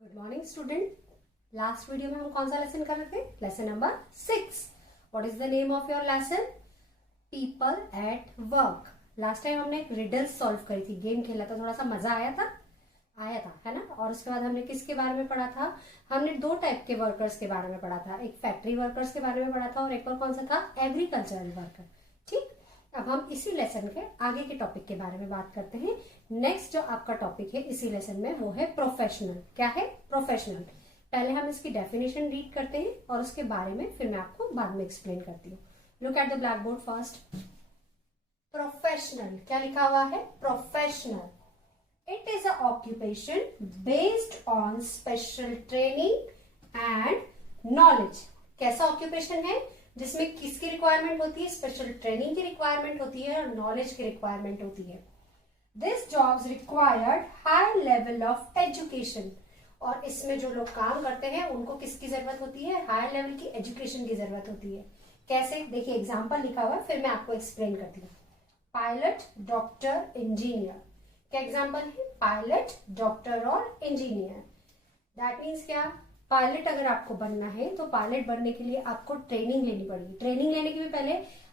Good morning student. Last video में हम कौन सा लेसन कर रहे थे? Lesson number 6। What is the name of your lesson? People at work. Last time हमने एक रिडल्स सॉल्व करी थी, गेम खेला था, थोड़ा सा मजा आया था है ना। और उसके बाद हमने किसके बारे में पढ़ा था? हमने दो टाइप के वर्कर्स के बारे में पढ़ा था, एक फैक्ट्री वर्कर्स के बारे में पढ़ा था और एक और कौन सा था? Agricultural worker. ठीक, अब हम इसी लेसन के आगे के टॉपिक के बारे में बात करते हैं। नेक्स्ट जो आपका टॉपिक है इसी लेसन में वो है प्रोफेशनल। क्या है? प्रोफेशनल। पहले हम इसकी डेफिनेशन रीड करते हैं और उसके बारे में फिर मैं आपको बाद में एक्सप्लेन करती हूँ। Look at the black board first. Professional क्या लिखा हुआ है? Professional, it is a occupation based on special training and knowledge. कैसा ऑक्यूपेशन है? जिसमें किसकी रिक्वायरमेंट होती है? स्पेशल ट्रेनिंग की रिक्वायरमेंट होती है और नॉलेज की रिक्वायरमेंट होती है। This jobs required high level of education. और इसमें जो लोग काम करते हैं उनको किसकी जरूरत होती है? हाई लेवल की एजुकेशन की जरूरत होती है। कैसे? देखिए एग्जाम्पल लिखा हुआ है, फिर मैं आपको एक्सप्लेन करती हूँ। Pilot, doctor, engineer. क्या एग्जाम्पल है? पायलट, डॉक्टर और इंजीनियर। दैट मीन्स क्या? पायलट अगर आपको बनना है तो पायलट बनने के लिए आपको ट्रेनिंग लेनी पड़ेगी। ट्रेनिंग लेने के भी पहले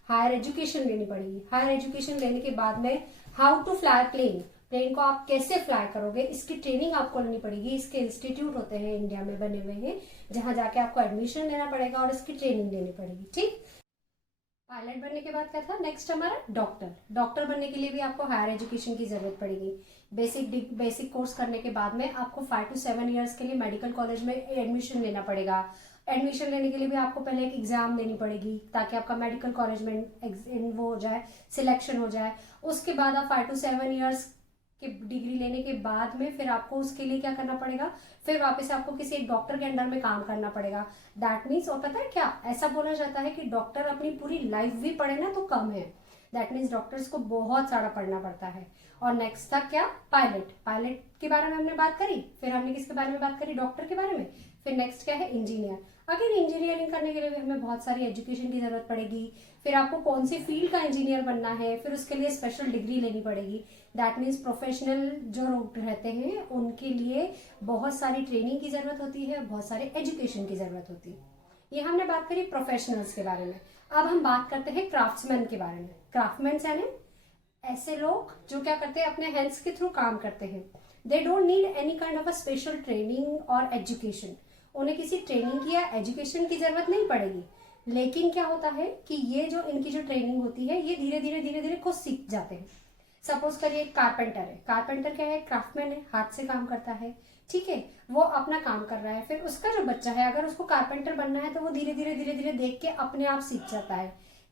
हायर एजुकेशन लेनी पड़ेगी। हायर एजुकेशन लेने के बाद में how to fly plane, plane को आप कैसे फ्लाई करोगे इसकी ट्रेनिंग आपको लेनी पड़ेगी। इसके इंस्टीट्यूट होते हैं इंडिया में बने हुए हैं, जहां जाके आपको एडमिशन लेना पड़ेगा और इसकी ट्रेनिंग लेनी पड़ेगी। ठीक, पायलट बनने के बाद क्या था? नेक्स्ट हमारा डॉक्टर। डॉक्टर बनने के लिए भी आपको हायर एजुकेशन की जरूरत पड़ेगी। बेसिक कोर्स करने के बाद में आपको 5 to 7 ईयर्स के लिए मेडिकल कॉलेज में एडमिशन लेना पड़ेगा। एडमिशन लेने के लिए भी आपको पहले एक एग्जाम देनी पड़ेगी ताकि आपका मेडिकल कॉलेज में वो हो जाए, सिलेक्शन हो जाए। उसके बाद आप 5 to 7 ईयर्स की डिग्री लेने के बाद में फिर आपको उसके लिए क्या करना पड़ेगा? फिर वापस आपको किसी एक डॉक्टर के अंडर में काम करना पड़ेगा। दैट मीन्स, और पता है क्या, ऐसा बोला जाता है कि डॉक्टर अपनी पूरी लाइफ भी पढ़े ना तो कम है। दैट मीन्स डॉक्टर्स को बहुत सारा पढ़ना पड़ता है। और नेक्स्ट था क्या? पायलट। पायलट के बारे में हमने बात करी, फिर हमने किसके बारे में बात करी? डॉक्टर के बारे में। फिर नेक्स्ट क्या है? इंजीनियर। अगर इंजीनियरिंग करने के लिए भी हमें बहुत सारी एजुकेशन की जरूरत पड़ेगी। फिर आपको कौन सी फील्ड का इंजीनियर बनना है, फिर उसके लिए स्पेशल डिग्री लेनी पड़ेगी। दैट मीन्स प्रोफेशनल जो रहते हैं उनके लिए बहुत सारी ट्रेनिंग की जरूरत होती है, बहुत सारे एजुकेशन की जरूरत होती है। ये हमने बात करी प्रोफेशनल्स के बारे में। अब हम बात करते हैं क्राफ्ट्समैन के बारे में। क्राफ्टमैन यानी ऐसे लोग जो क्या करते हैं? अपने हैंड्स के थ्रू काम करते हैं। They don't need any kind of a special training और एजुकेशन। उन्हें किसी ट्रेनिंग की या एजुकेशन की जरूरत नहीं पड़ेगी। लेकिन क्या होता है कि ये जो इनकी जो ट्रेनिंग होती है ये धीरे धीरे खुद सीख जाते हैं। सपोज करिए कारपेंटर है। कारपेंटर क्या है? क्राफ्टमैन है, हाथ से काम करता है। ठीक है, वो अपना काम कर रहा है। फिर उसका जो बच्चा है अगर उसको कारपेंटर बनना है तो वो धीरे धीरे देख के अपने आप सीख जाता है।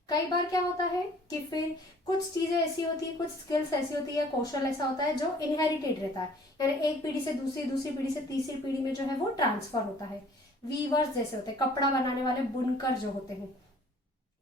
कई बार क्या होता है कि फिर कुछ चीजें ऐसी होती है, कुछ स्किल्स ऐसी होती है, कौशल ऐसा होता है जो इनहेरिटेड रहता है, यानी एक पीढ़ी से दूसरी, दूसरी पीढ़ी से तीसरी पीढ़ी में जो है वो ट्रांसफर होता है। वीवर्स जैसे होते हैं, कपड़ा बनाने वाले बुनकर जो होते हैं,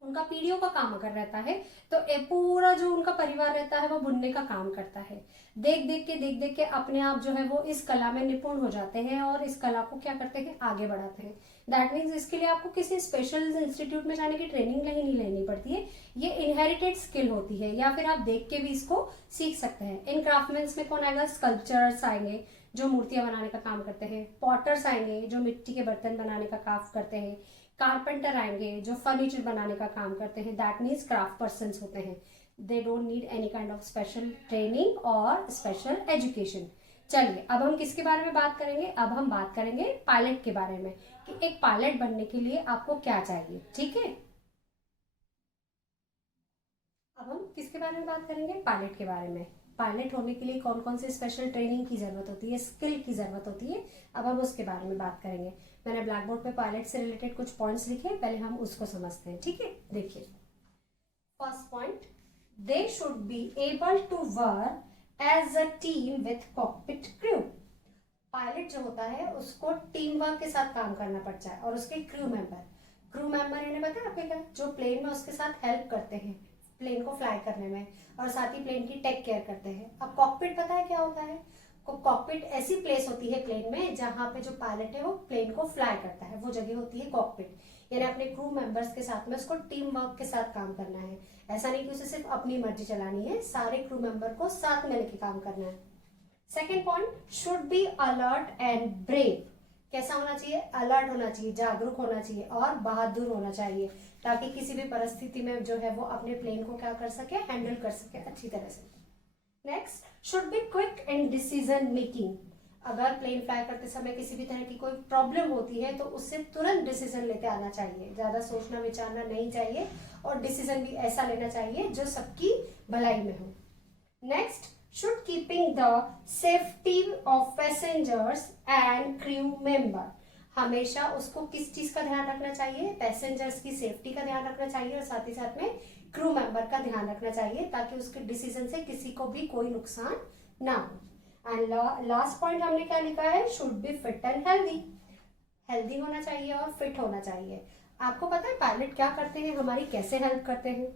उनका पीढ़ियों का काम अगर रहता है तो पूरा जो उनका परिवार रहता है वो बुनने का काम करता है। देख देख के अपने आप जो है वो इस कला में निपुण हो जाते हैं और इस कला को क्या करते हैं? आगे बढ़ाते हैं। दैट मीन्स इसके लिए आपको किसी स्पेशल इंस्टीट्यूट में जाने की ट्रेनिंग नहीं लेनी पड़ती है। ये इनहेरिटेड स्किल होती है, या फिर आप देख के भी इसको सीख सकते हैं। इन क्राफ्टमैन्स में कौन आएगा? स्कल्पचर्स आएंगे जो मूर्तियां बनाने का काम करते हैं। पॉटर्स आएंगे जो मिट्टी के बर्तन बनाने का काम करते हैं। कारपेंटर आएंगे जो फर्नीचर बनाने का काम करते हैं। दैट मीन्स क्राफ्ट पर्सन होते हैं। They don't need any kind of special training और स्पेशल एजुकेशन। चलिए अब हम किसके बारे में बात करेंगे? अब हम बात करेंगे पायलट के बारे में कि एक पायलट बनने के लिए आपको क्या चाहिए। ठीक है, अब हम किसके बारे में बात करेंगे? पायलट के बारे में। पायलट होने के लिए कौन कौन से स्पेशल ट्रेनिंग की जरूरत होती है, स्किल की जरूरत होती है, अब हम उसके बारे में बात करेंगे। मैंने ब्लैक बोर्ड पे पायलट से रिलेटेड कुछ पॉइंट्स लिखे, पहले हम उसको समझते हैं। ठीक है, देखिए first point, they should be able to work as a team with cockpit crew. Pilot जो होता है उसको टीम वर्क के साथ काम करना पड़ता है और उसके क्रू मेंबर यानी पता है आपको क्या? जो प्लेन में उसके साथ हेल्प करते हैं प्लेन को फ्लाई करने में और साथ ही प्लेन की टेक केयर करते हैं। अब कॉकपिट पता है क्या होता है? कॉकपिट ऐसी प्लेस होती है प्लेन में जहां पे जो पायलट है वो प्लेन को फ्लाई करता है, वो जगह होती है कॉकपिट। यानी अपने क्रू मेंबर्स के साथ में उसको टीम वर्क के साथ काम करना है। ऐसा नहीं कि उसे सिर्फ अपनी मर्जी चलानी है, सारे क्रू मेंबर को साथ में लेके काम करना है। Second point, should be alert and brave. कैसा होना चाहिए? अलर्ट होना चाहिए, जागरूक होना चाहिए और बहादुर होना चाहिए, ताकि किसी भी परिस्थिति में जो है वो अपने प्लेन को क्या कर सके, हैंडल कर सके अच्छी तरह से। Next, should be quick in decision making. अगर प्लेन फ्लाई करते समय किसी भी तरह की कोई प्रॉब्लम होती है तो उससे तुरंत डिसीजन लेते आना चाहिए, ज्यादा सोचना विचारना नहीं चाहिए और डिसीजन भी ऐसा लेना चाहिए जो सबकी भलाई में हो। Next, should keeping the safety of passengers and crew member। हमेशा उसको किस चीज का ध्यान रखना चाहिए? पैसेंजर्स की सेफ्टी का ध्यान रखना चाहिए और साथ ही साथ में क्रू मेंबर का ध्यान रखना चाहिए, ताकि उसके डिसीजन से किसी को भी कोई नुकसान ना हो। एंड लास्ट पॉइंट हमने क्या लिखा है? Should be fit and healthy. Healthy होना चाहिए और फिट होना चाहिए। आपको पता है पायलट क्या करते हैं, हमारी कैसे हेल्प करते हैं?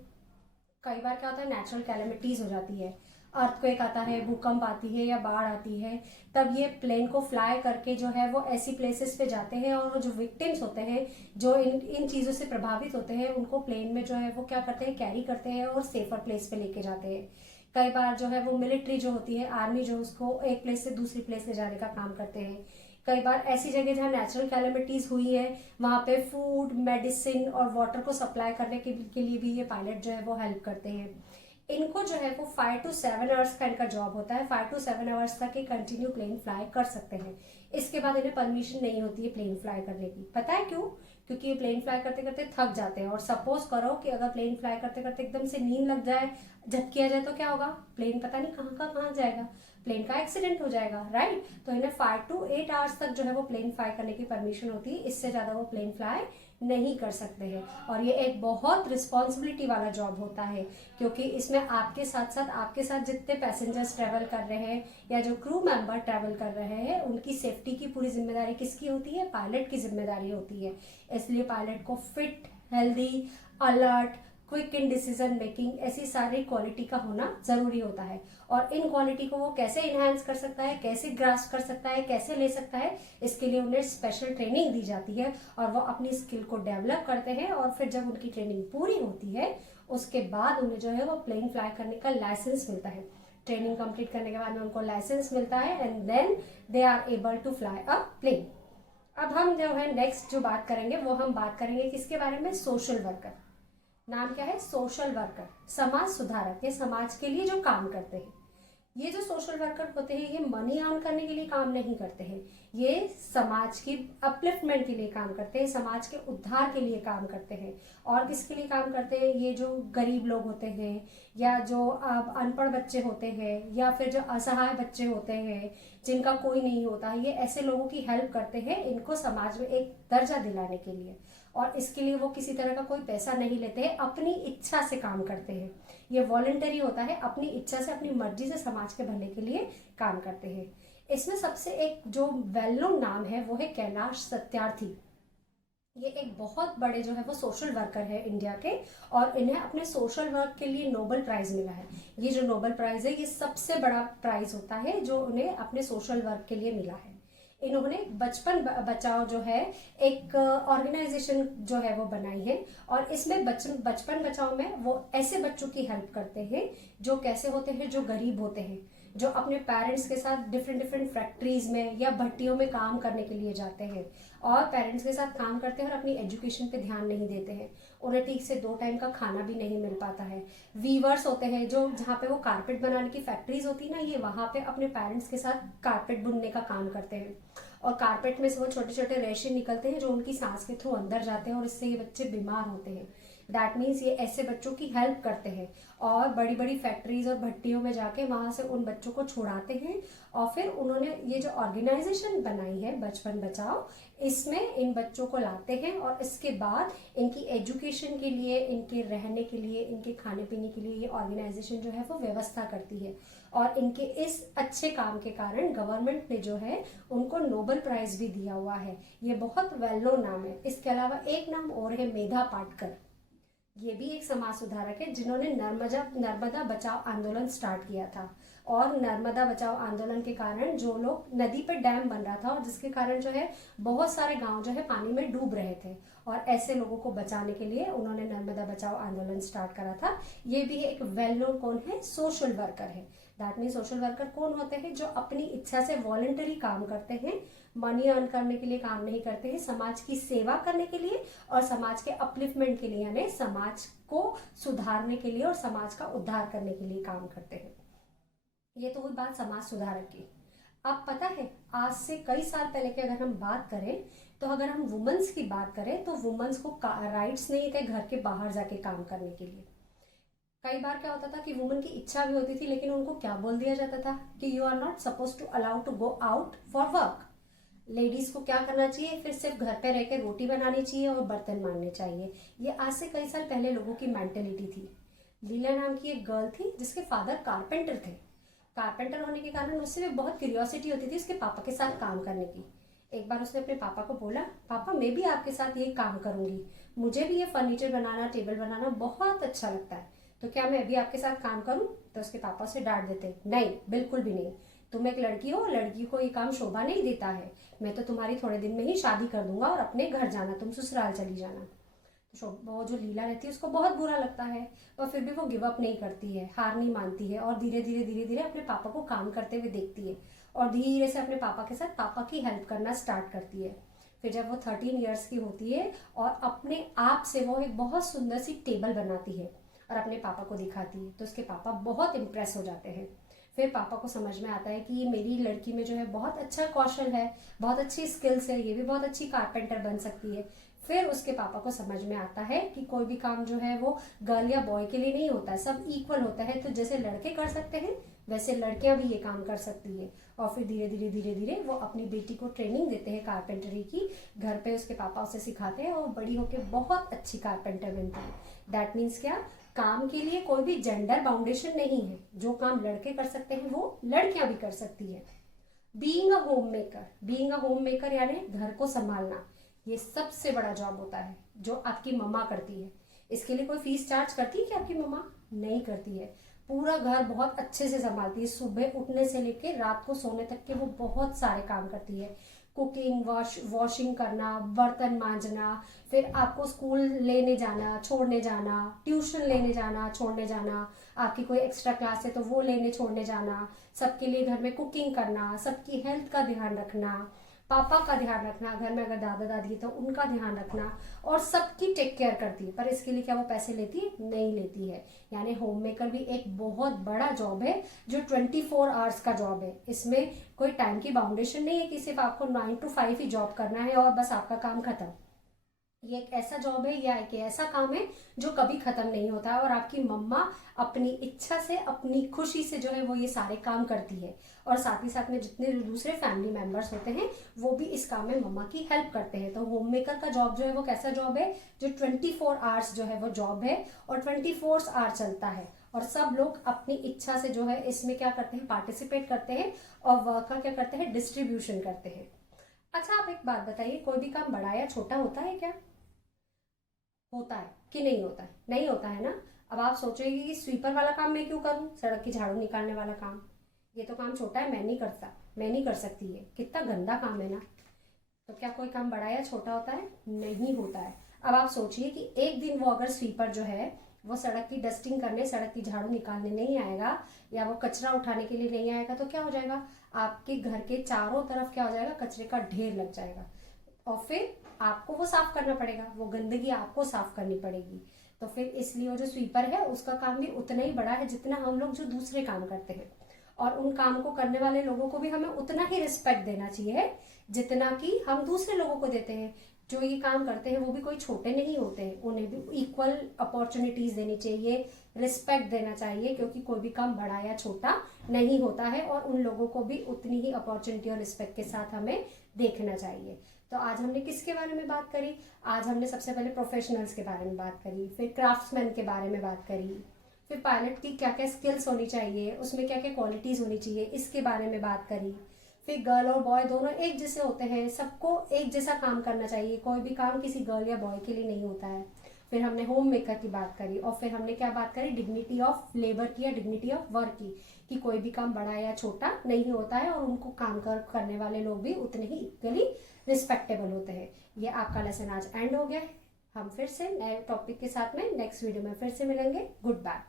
कई बार क्या होता है, नेचुरल कैलेमिटीज हो जाती है, अर्थक्वेक आता है, भूकंप आती है या बाढ़ आती है, तब ये प्लेन को फ्लाई करके जो है वो ऐसी प्लेसेस पे जाते हैं और वो जो विक्टिम्स होते हैं, जो इन चीज़ों से प्रभावित होते हैं, उनको प्लेन में जो है वो क्या करते हैं, कैरी करते हैं और सेफर प्लेस पे लेके जाते हैं। कई बार जो है वो मिलिट्री जो होती है, आर्मी जो, उसको एक प्लेस से दूसरी प्लेस ले जाने का काम करते हैं। कई बार ऐसी जगह जहाँ नेचुरल कैलेमिटीज हुई है वहाँ पे फूड, मेडिसिन और वाटर को सप्लाई करने के लिए भी ये पायलट जो है वो हेल्प करते हैं। इनको जो है वो 5 to 7 आवर्स का इनका जॉब होता है। 5 to 7 आवर्स तक ये कंटिन्यू प्लेन फ्लाई कर सकते हैं। इसके बाद इन्हें परमिशन नहीं होती है प्लेन फ्लाई करने की। पता है क्यों? क्योंकि ये प्लेन फ्लाई करते करते थक जाते हैं, और सपोज करो कि अगर प्लेन फ्लाई करते करते एकदम से नींद लग जाए, झपकी आ जाए, तो क्या होगा? प्लेन पता नहीं कहाँ का कहाँ जाएगा, प्लेन का एक्सीडेंट हो जाएगा, राइट। तो इन्हें 5 to 8 आवर्स तक जो है वो प्लेन फ्लाई करने की परमिशन होती है, इससे ज्यादा वो प्लेन फ्लाई नहीं कर सकते हैं। और ये एक बहुत रिस्पॉन्सिबिलिटी वाला जॉब होता है, क्योंकि इसमें आपके साथ जितने पैसेंजर्स ट्रेवल कर रहे हैं या जो क्रू मेंबर ट्रेवल कर रहे हैं, उनकी सेफ्टी की पूरी जिम्मेदारी किसकी होती है? पायलट की जिम्मेदारी होती है। इसलिए पायलट को fit, healthy, alert, quick in decision making, ऐसी सारी क्वालिटी का होना जरूरी होता है। और इन क्वालिटी को वो कैसे इनहेंस कर सकता है, कैसे ग्रास्प कर सकता है, कैसे ले सकता है, इसके लिए उन्हें स्पेशल ट्रेनिंग दी जाती है और वो अपनी स्किल को डेवलप करते हैं। और फिर जब उनकी ट्रेनिंग पूरी होती है उसके बाद उन्हें जो है वो प्लेन फ्लाई करने का लाइसेंस मिलता है। ट्रेनिंग कंप्लीट करने के बाद में उनको लाइसेंस मिलता है and then they are able to fly a plane. अब हम जो है नेक्स्ट जो बात करेंगे वो हम बात करेंगे किसके बारे में? Social worker. नाम क्या है? सोशल वर्कर, समाज सुधारक। ये समाज के लिए जो काम करते हैं। ये जो सोशल वर्कर होते हैं ये मनी अर्न करने के लिए काम नहीं करते हैं, ये समाज की अपलिफ्टमेंट के लिए काम करते हैं, समाज के उद्धार के लिए काम करते हैं। और किसके लिए काम करते हैं? ये जो गरीब लोग होते हैं या जो अनपढ़ बच्चे होते हैं या फिर जो असहाय बच्चे होते हैं जिनका कोई नहीं होता, ये ऐसे लोगों की हेल्प करते हैं, इनको समाज में एक दर्जा दिलाने के लिए। और इसके लिए वो किसी तरह का कोई पैसा नहीं लेते हैं, अपनी इच्छा से काम करते हैं। ये वॉलंटरी होता है, अपनी इच्छा से, अपनी मर्जी से समाज के भले के लिए काम करते हैं। इसमें सबसे एक जो वेल नोन नाम है वो है कैलाश सत्यार्थी। ये एक बहुत बड़े जो है वो सोशल वर्कर है इंडिया के, और इन्हें अपने सोशल वर्क के लिए नोबेल प्राइज मिला है। ये जो नोबेल प्राइज है ये सबसे बड़ा प्राइज होता है जो उन्हें अपने सोशल वर्क के लिए मिला है। इन्होंने बचपन बचाओ जो है एक ऑर्गेनाइजेशन जो है वो बनाई है, और इसमें बचपन बचाओ में वो ऐसे बच्चों की हेल्प करते हैं जो कैसे होते हैं, जो गरीब होते हैं, जो अपने पेरेंट्स के साथ डिफरेंट फैक्ट्रीज में या भट्टियों में काम करने के लिए जाते हैं और पेरेंट्स के साथ काम करते हैं और अपनी एजुकेशन पे ध्यान नहीं देते हैं। उन्हें ठीक से 2 टाइम का खाना भी नहीं मिल पाता है। वीवर्स होते हैं जो जहाँ पे वो कारपेट बनाने की फैक्ट्रीज होती है ना, ये वहाँ पे अपने पेरेंट्स के साथ कारपेट बुनने का काम करते हैं, और कारपेट में से वो छोटे छोटे रेशे निकलते हैं जो उनकी सांस के थ्रू अंदर जाते हैं और इससे ये बच्चे बीमार होते हैं। दैट मीन्स ये ऐसे बच्चों की हेल्प करते हैं और बड़ी बड़ी फैक्ट्रीज और भट्टियों में जाके वहां से उन बच्चों को छुड़ाते हैं। और फिर उन्होंने ये जो ऑर्गेनाइजेशन बनाई है बचपन बचाओ, इसमें इन बच्चों को लाते हैं और इसके बाद इनकी एजुकेशन के लिए, इनके रहने के लिए, इनके खाने पीने के लिए ये ऑर्गेनाइजेशन जो है वो व्यवस्था करती है। और इनके इस अच्छे काम के कारण गवर्नमेंट ने जो है उनको नोबेल प्राइज भी दिया हुआ है। ये बहुत वेल नोन नाम है। इसके अलावा एक नाम और है मेधा पाटकर। ये भी एक समाज सुधारक है जिन्होंने नर्मदा बचाओ आंदोलन स्टार्ट किया था। और नर्मदा बचाओ आंदोलन के कारण जो लोग, नदी पर डैम बन रहा था और जिसके कारण जो है बहुत सारे गांव जो है पानी में डूब रहे थे, और ऐसे लोगों को बचाने के लिए उन्होंने नर्मदा बचाओ आंदोलन स्टार्ट करा था। ये भी एक वेल नोन कौन है? सोशल वर्कर है। दैट मीन सोशल वर्कर कौन होते हैं? जो अपनी इच्छा से वॉलंटरी काम करते हैं, मनी अर्न करने के लिए काम नहीं करते हैं, समाज की सेवा करने के लिए और समाज के अपलिफ्टमेंट के लिए, यानी समाज को सुधारने के लिए और समाज का उद्धार करने के लिए काम करते हैं। ये तो हुई बात समाज सुधारक की। अब पता है, आज से कई साल पहले की अगर हम बात करें तो अगर हम वुमेन्स की बात करें तो वुमेन्स को राइट्स नहीं थे घर के बाहर जाके काम करने के लिए। कई बार क्या होता था कि वुमेन की इच्छा भी होती थी, लेकिन उनको क्या बोल दिया जाता था कि you are not suppose to allow to go out for work. Ladies को क्या करना चाहिए? फिर सिर्फ घर पे रह के रोटी बनानी चाहिए और बर्तन मांजने चाहिए। ये आज से कई साल पहले लोगों की मेंटेलिटी थी। लीला नाम की एक गर्ल थी जिसके फादर कारपेंटर थे। कारपेंटर होने के कारण उससे भी बहुत क्यूरियोसिटी होती थी उसके पापा के साथ काम करने की। एक बार उसने अपने पापा को बोला, पापा मैं भी आपके साथ ये काम करूंगी, मुझे भी ये फर्नीचर बनाना, टेबल बनाना बहुत अच्छा लगता है, तो क्या मैं अभी आपके साथ काम करूं? तो उसके पापा उसे डांट देते, नहीं बिल्कुल भी नहीं, तुम एक लड़की हो, लड़की को ये काम शोभा नहीं देता है, मैं तो तुम्हारी थोड़े दिन में ही शादी कर दूंगा और अपने घर जाना, तुम ससुराल चली जाना। तो वो जो लीला रहती है उसको बहुत बुरा लगता है, और फिर भी वो गिव अप नहीं करती है, हार नहीं मानती है, और धीरे धीरे अपने पापा को काम करते हुए देखती है और धीरे से अपने पापा के साथ पापा की हेल्प करना स्टार्ट करती है। फिर जब वो 13 ईयर्स की होती है और अपने आप से वो एक बहुत सुंदर सी टेबल बनाती है और अपने पापा को दिखाती है, तो उसके पापा बहुत इम्प्रेस हो जाते हैं। फिर पापा को समझ में आता है कि ये मेरी लड़की में जो है बहुत अच्छा कौशल है, बहुत अच्छी स्किल्स है, ये भी बहुत अच्छी कारपेंटर बन सकती है। फिर उसके पापा को समझ में आता है कि कोई भी काम जो है वो गर्ल या बॉय के लिए नहीं होता है, सब इक्वल होता है। तो जैसे लड़के कर सकते हैं वैसे लड़कियां भी ये काम कर सकती है। और फिर धीरे धीरे वो अपनी बेटी को ट्रेनिंग देते हैं कारपेंटरी की। घर पे उसके पापा उसे सिखाते हैं और बड़ी होकर बहुत अच्छी कारपेंटर बनती है। दैट मीन्स क्या? काम के लिए कोई भी जेंडर बाउंडेशन नहीं है, जो काम लड़के कर सकते हैं वो लड़कियां भी कर सकती है। बीइंग अ होम मेकर यानी घर को संभालना, ये सबसे बड़ा जॉब होता है जो आपकी मम्मा करती है। इसके लिए कोई फीस चार्ज करती है कि आपकी मम्मा? नहीं करती है। पूरा घर बहुत अच्छे से संभालती है, सुबह उठने से लेकर रात को सोने तक के वो बहुत सारे काम करती है। कुकिंग, वॉशिंग करना, बर्तन मांजना, फिर आपको स्कूल लेने जाना, छोड़ने जाना, ट्यूशन लेने जाना, छोड़ने जाना, आपकी कोई एक्स्ट्रा क्लास है तो वो लेने छोड़ने जाना, सबके लिए घर में कुकिंग करना, सबकी हेल्थ का ध्यान रखना, पापा का ध्यान रखना, घर में अगर दादा दादी है तो उनका ध्यान रखना, और सबकी टेक केयर करती है। पर इसके लिए क्या वो पैसे लेती है? नहीं लेती है। यानी होम मेकर भी एक बहुत बड़ा जॉब है जो 24 आवर्स का जॉब है। इसमें कोई टाइम की बाउंडेशन नहीं है कि सिर्फ आपको 9 to 5 ही जॉब करना है और बस आपका काम खत्म। ये एक ऐसा जॉब है या एक ऐसा काम है जो कभी खत्म नहीं होता है, और आपकी मम्मा अपनी इच्छा से, अपनी खुशी से जो है वो ये सारे काम करती है। और साथ ही साथ में जितने दूसरे फैमिली मेंबर्स होते हैं वो भी इस काम में मम्मा की हेल्प करते हैं। तो होम मेकर का जॉब जो है वो कैसा जॉब है? जो 24 आवर्स जो है वो जॉब है और 24 आवर्स चलता है, और सब लोग अपनी इच्छा से जो है इसमें क्या करते हैं? पार्टिसिपेट करते हैं और वर्क का क्या करते हैं? डिस्ट्रीब्यूशन करते हैं। अच्छा, आप एक बात बताइए, कोई भी काम बड़ा या छोटा होता है क्या? होता है कि नहीं होता है? नहीं होता है ना। अब आप सोचेंगे कि स्वीपर वाला काम मैं क्यों करूं, सड़क की झाड़ू निकालने वाला काम, ये तो काम छोटा है, मैं नहीं करता, मैं नहीं कर सकती, है कितना गंदा काम है ना। तो क्या कोई काम बड़ा या छोटा होता है? नहीं होता है। अब आप सोचिए कि एक दिन वो अगर स्वीपर जो है वो सड़क की डस्टिंग करने, सड़क की झाड़ू निकालने नहीं आएगा, या वो कचरा उठाने के लिए नहीं आएगा, तो क्या हो जाएगा? आपके घर के चारों तरफ क्या हो जाएगा? कचरे का ढेर लग जाएगा, और फिर आपको वो साफ करना पड़ेगा, वो गंदगी आपको साफ करनी पड़ेगी। तो फिर इसलिए वो जो स्वीपर है उसका काम भी उतना ही बड़ा है जितना हम लोग जो दूसरे काम करते हैं, और उन काम को करने वाले लोगों को भी हमें उतना ही रिस्पेक्ट देना चाहिए जितना कि हम दूसरे लोगों को देते हैं। जो ये काम करते हैं वो भी कोई छोटे नहीं होते हैं, उन्हें भी इक्वल अपॉर्चुनिटीज देनी चाहिए, रिस्पेक्ट देना चाहिए, क्योंकि कोई भी काम बड़ा या छोटा नहीं होता है, और उन लोगों को भी उतनी ही अपॉर्चुनिटी और रिस्पेक्ट के साथ हमें देखना चाहिए। तो आज हमने किसके बारे में बात करी? आज हमने सबसे पहले प्रोफेशनल्स के बारे में बात करी, फिर क्राफ्ट्समैन के बारे में बात करी, फिर पायलट की क्या क्या स्किल्स होनी चाहिए, उसमें क्या क्या क्वालिटीज होनी चाहिए, इसके बारे में बात करी। फिर गर्ल और बॉय दोनों एक जैसे होते हैं, सबको एक जैसा काम करना चाहिए, कोई भी काम किसी गर्ल या बॉय के लिए नहीं होता है। फिर हमने होम मेकर की बात करी, और फिर हमने क्या बात करी? डिग्निटी ऑफ लेबर की या डिग्निटी ऑफ वर्क की, कि कोई भी काम बड़ा या छोटा नहीं होता है, और उनको काम करने वाले लोग भी उतने ही इक्वली रिस्पेक्टेबल होते हैं। ये आपका लेसन आज एंड हो गया है। हम फिर से नए टॉपिक के साथ में नेक्स्ट वीडियो में फिर से मिलेंगे। Good bye.